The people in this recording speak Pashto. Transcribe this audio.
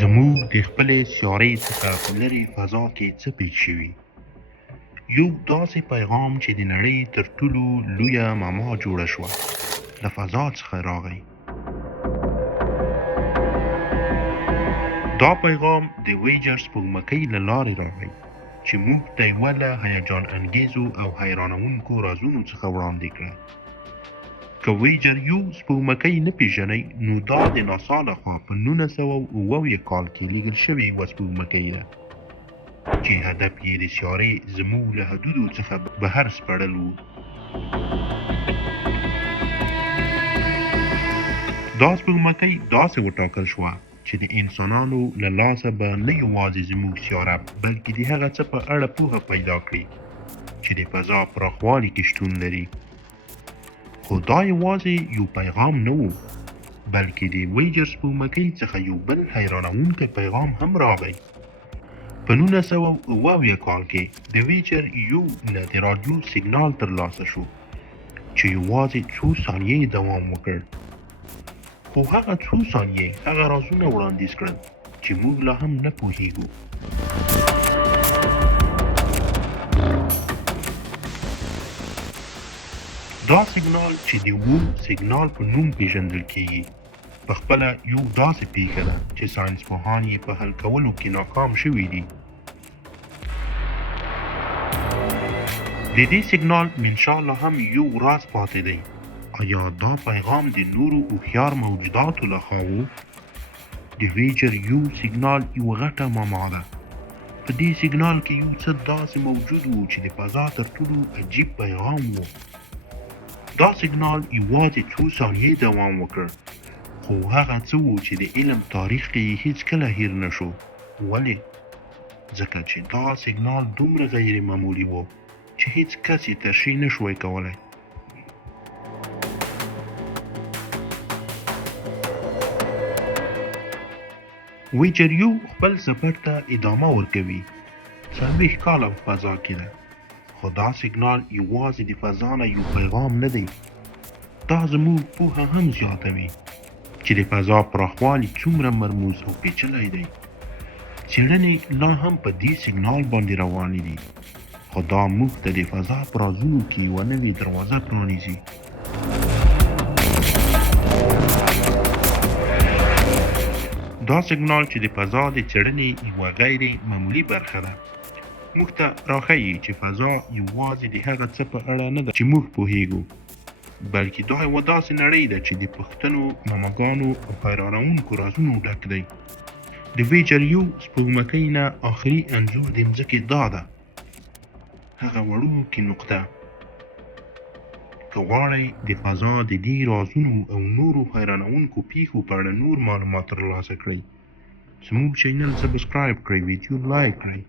زموږ د خپلې سیارې څخه په لرې فضا کې څه پېښ شوي. یو داسې پیغام چې د نړۍ تر ټولو لویه معما جوړه شوه له فضا څخه راغی. دا پیغام د ویجر سپوږمکۍ له لارې راغی چې موږ ته یوه له هیجان انګیزو او حیرانوونکو رازونو څخه وړاندې کړه. که ویجر یو سپوږمکۍ نه پېژنئ نو دا د ناسا لخوا په 1970 کال کې لیږل شوې یوه سپوږمکۍ ده چې هدف یې د سیارې زموږ له حدودو څخه بهر سپړل و. دا سپوږمکۍ داسې وټاکل شوه چې د انسانانو له لاسه به نه یوازې زموږ سیاره بلکې د هغه څه په اړه پوهه پیدا کړي چې د فضا پراخوالي کې شتون لري. خو دا یوازې یو پیغام نه و بلکې د ویجر سپوږمکۍ څخه یو بل حیرانوونکی پیغام هم راغی. په 1970 کال کې د ویجر یو نه د راډیو سیګنال ترلاسه شو چې یوازې څو ثانیې دوام وکړ. خو هغه څو ثانیې هغه رازونه وړاندیز کړل چې موږ لا هم نه پوهیږو. دا سیګنال چې د وو سیګنال په نوم پیژندل کیږي په خپله یو داسې پیښه ده چې ساینسپوهان یې په حل کولو کې ناکام شوي دي. د دې سیګنال منشا لا هم یو راز پاتې دی. آیا دا پیغام د نورو هوښیار موجوداتو لخوا و؟ د ویجر یو سیګنال یوه غټه معما ده. په دې سیګنال کې یو څه داسې موجود و چې د فضا تر ټولو عجیب پیغام و. دا سیګنال یوازې څو ثانیې دوام وکړ خو هغه څه و چې د علم تاریخ کې یې هیڅکله هیر نه شو. ولې؟ ځکه چې دا سیګنال دومره غیر معمولي و چې هیڅ کس یې تشریح نه شوی کولی. ویجر یو خپل سفر ته ادامه ورکوي. 40 کاله په فضا کې ده. خو دا سیګنال یوازې د فضا نه یو پیغام نه دی. دا زموږ پوهه هم زیاتوي چې د فضا پراخوالی څومره مرموز او پیچلی دی. څېړنې لا هم په دې سیګنال باندې روانې دي خو دا موږ ته د فضا په رازونو کې یوه نوې دروازه پرانیزي. دا سیګنال چې د فضا د څېړنې یوه غیر معمولي برخه ده موږ ته راښیي چې فضا یوازې د هغه څه په اړه نه ده چې موږ پوهیږو بلکې دا یوه داسې نړۍ ده چې د پوښتنو، معماګانو او حیرانوونکو رازونو ډک دی. د ویجر یو سپوږمکۍ نه آخري انځور د مځکې دا ده، هغه وړوکې نقطه. که غواړئ د فضا د دې رازونو او نورو حیرانوونکو پیښو په اړه نور معلومات ترلاسه کړئ زموږ چینل سبسکرایب کړئ، ویډیو لایک کړئ.